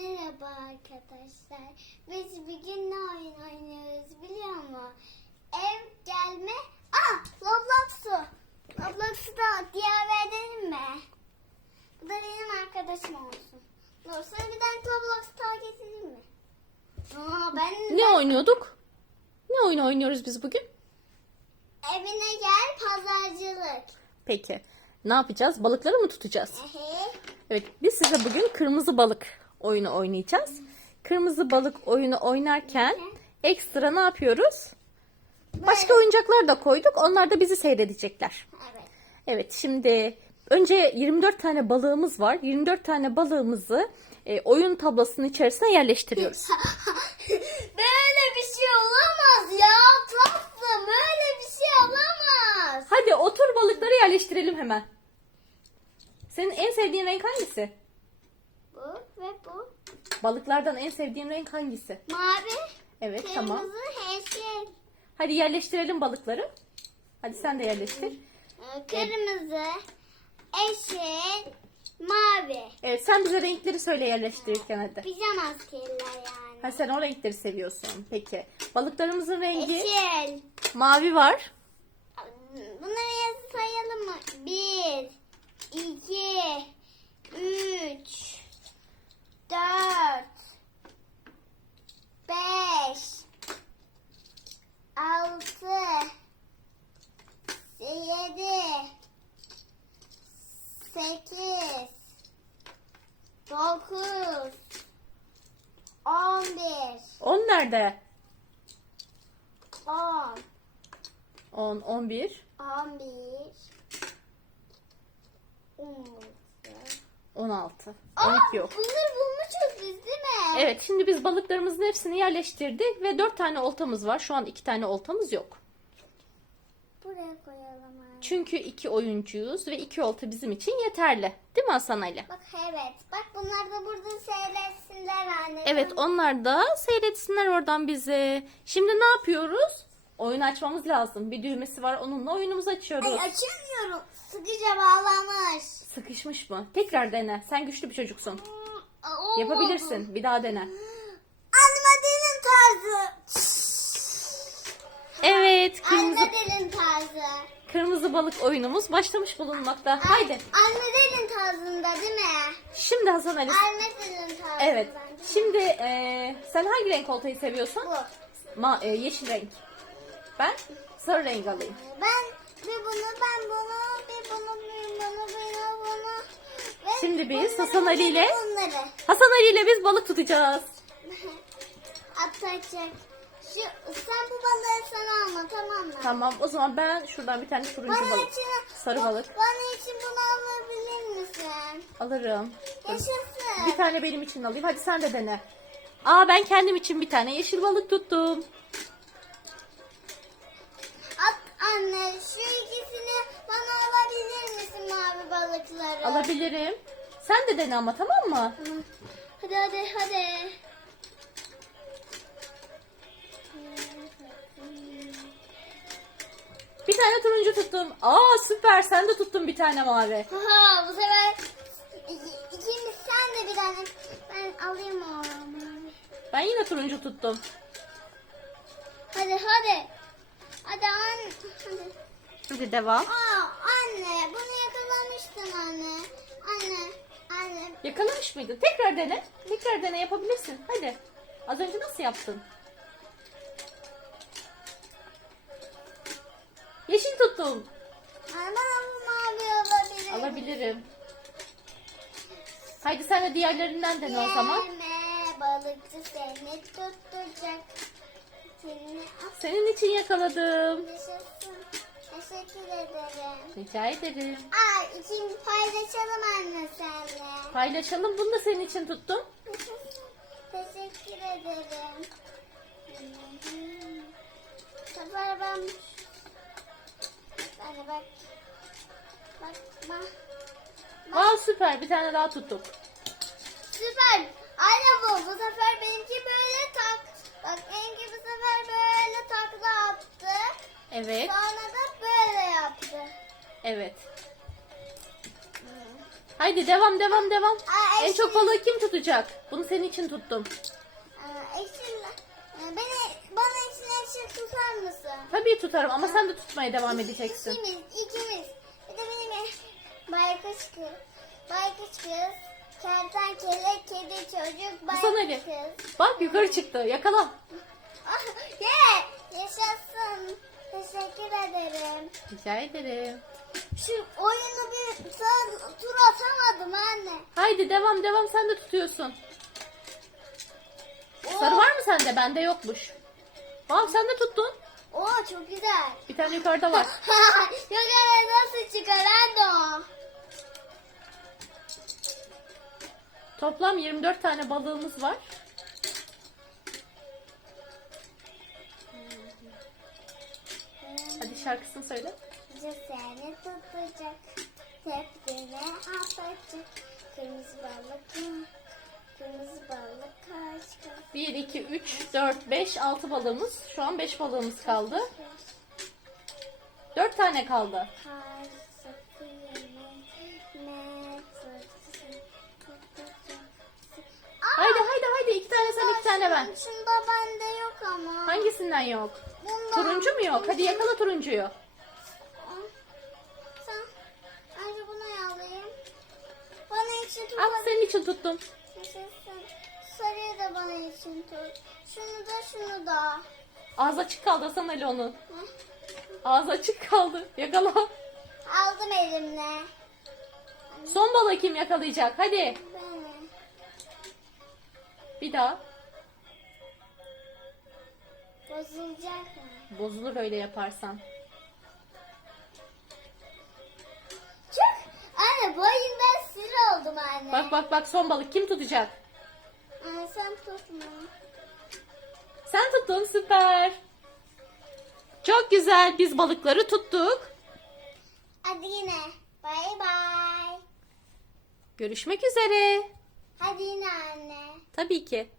Merhaba arkadaşlar. Biz bugün ne oyun oynuyoruz biliyor musun? Ev gelme. Aa Roblox'u. Roblox'u da diğer verelim mi? Bu da benim arkadaşım olsun. Dur sana bir tane Roblox takip edeyim mi? Aa, ben Ne oynuyorduk? Ne oyun oynuyoruz biz bugün? evine gel pazarcılık. Peki. Ne yapacağız? Balıkları mı tutacağız? Ehe. Evet, biz size bugün kırmızı balık oyunu oynayacağız. Kırmızı balık oyunu oynarken ekstra ne yapıyoruz? Başka oyuncaklar da koyduk. Onlar da bizi seyredecekler. Evet. Evet, şimdi önce 24 tane balığımız var. 24 tane balığımızı e, oyun tablosunun içerisine yerleştiriyoruz. böyle bir şey olamaz ya tatlım. Böyle bir şey olamaz. Hadi otur balıkları yerleştirelim hemen. Senin en sevdiğin renk hangisi? Bu ve bu. Balıklardan en sevdiğin renk hangisi? Mavi, Evet, kırmızı, tamam. yeşil. Hadi yerleştirelim balıkları. Hadi sen de yerleştir. Ee, Kırmızı, yeşil, mavi. Evet, sen bize renkleri söyle yerleştirirken hadi. Pijama askerler yani. Ha, sen o renkleri seviyorsun. Peki. Balıklarımızın rengi Yeşil. mavi var. Bunları yazı sayalım mı? Bir, iki, üç, dört, beş, altı, yedi, sekiz, dokuz, on bir, 10 nerede? on, 10, 11, on bir, on altı. 16. Aa, 12 yok. Bunları bulmuşuz biz değil mi? Evet, şimdi biz balıklarımızın hepsini yerleştirdik ve 4 tane oltamız var. Şu an 2 tane oltamız yok. Buraya koyalım abi. Çünkü 2 oyuncuyuz ve 2 olta bizim için yeterli. Değil mi Hasan Ali? Bak evet. Bak bunlar da burada seyretsinler anne. Evet, onlar da seyretsinler oradan bizi. Şimdi ne yapıyoruz? Oyun açmamız lazım. Bir düğmesi var, onunla oyunumuzu açıyoruz. Ay açamıyorum. Sıkıca bağlamış. Sıkışmış mı? Tekrar dene. Sen güçlü bir çocuksun. Olmadı. Yapabilirsin. Bir daha dene. Animadel'in tarzı. Evet, kırmızı Animadel'in tarzı. kırmızı balık oyunumuz başlamış bulunmakta. Haydi. Animadel'in tarzında değil mi? Şimdi Hasan Ali. Animadel'in tarzında. Evet. değil mi? Şimdi eee, sen hangi renk oltayı seviyorsun? Bu. Ma e, yeşil renk. Ben sarı renk alayım. Ben bir bunu, ben bunu, bir bunu, bir bunu, bir bunu. Ve Şimdi biz Hasan Ali ile- Bunları. Hasan Ali ile biz balık tutacağız. Atacak. Şu, sen bu balığı sana alma tamam mı? Tamam. O zaman ben şuradan bir tane turuncu Bana balık. için, Sarı balık. Bana için bunu alabilir misin? Alırım. Dur. Yaşasın. Bir tane benim için alayım. Hadi sen de dene. Aa ben kendim için bir tane yeşil balık tuttum. Anne şu ikisini bana alabilir misin mavi balıkları? Alabilirim. Sen de dene ama tamam mı? Hadi hadi hadi. Bir tane turuncu tuttum. Aa süper. Sen de tuttun bir tane mavi. Haha bu sefer iki- ikimiz sen de bir tane. Ben alayım o mavi. Ben yine turuncu tuttum. Hadi hadi. Hadi anne. Hadi. Devam. Aa anne bunu yakalamıştın anne. Anne. Anne. Yakalamış mıydın? Tekrar dene. Tekrar dene yapabilirsin. Hadi. Az önce nasıl yaptın? Yeşil tuttum. Bu mavi alabilir. Alabilirim. Haydi sen de diğerlerinden dene o zaman. Yeme balıkçı seni tutacak. Seni Senin için yakaladım. yaşasın. Teşekkür ederim. Rica ederim. Aa ikinci paylaşalım anne senle. Paylaşalım. Bunu da senin için tuttum. Teşekkür ederim. Sefer ben... Anne bak. Bakma. Aa süper. Bir tane daha tuttuk. Süper. Anne bu. Bu sefer benimki böyle tak. Bak benimki bu sefer böyle takla attı. Evet. Sonra. Evet. Haydi devam devam devam. Aa, En çok balığı kim tutacak? Bunu senin için tuttum. Aa, Eşin, e, beni, bana için eşin tutar mısın? Tabii tutarım ama sen de tutmaya devam edeceksin. İkimiz, ikimiz. Bir de benim baykuş kız. Baykuş kız. Kertenkele, kedi, çocuk, Hasan baykuş Ali. kız. Bak yukarı çıktı. Yakala. Ah, yeah, yaşasın. Teşekkür ederim. Rica ederim. Şu oyunu bir sana tur atamadım anne. Haydi devam devam sen de tutuyorsun. Sarı var mı sende? Bende yokmuş. Tamam sen de tuttun. Oo çok güzel. Bir tane yukarıda var. Yok evet nasıl çıkar anne o? Toplam 24 tane balığımız var. Hadi şarkısını söyle. Bize seni tutacak. Tepkine atacak. Kırmızı balık mı? Kırmızı balık kaç kaç. 1, 2, 3, 4, 5, 6 balığımız. Şu an 5 balığımız kaldı. 4 tane kaldı. Kaç sakın ne tutacak. Haydi haydi haydi. 2 tane sen 2 tane ben. Şunda bende yok ama. Hangisinden yok? Bunda. Turuncu mu yok? Hadi yakala turuncuyu. İçin tut. Al senin için tuttum. Sarıyı da bana için tut. Şunu da şunu da. Ağzı açık kaldı Hasan Ali onun. Hı? Ağzı açık kaldı. Yakala. Aldım elimle. Son balığı kim yakalayacak? Hadi. Ben. Bir daha. Bozulacak mı? Bozulur öyle yaparsan. Oldum anne. Bak bak bak son balık kim tutacak? Anne sen tutma. Sen tuttun süper. Çok güzel biz balıkları tuttuk. Hadi yine. Bay bay. Görüşmek üzere. Hadi yine anne. Tabii ki.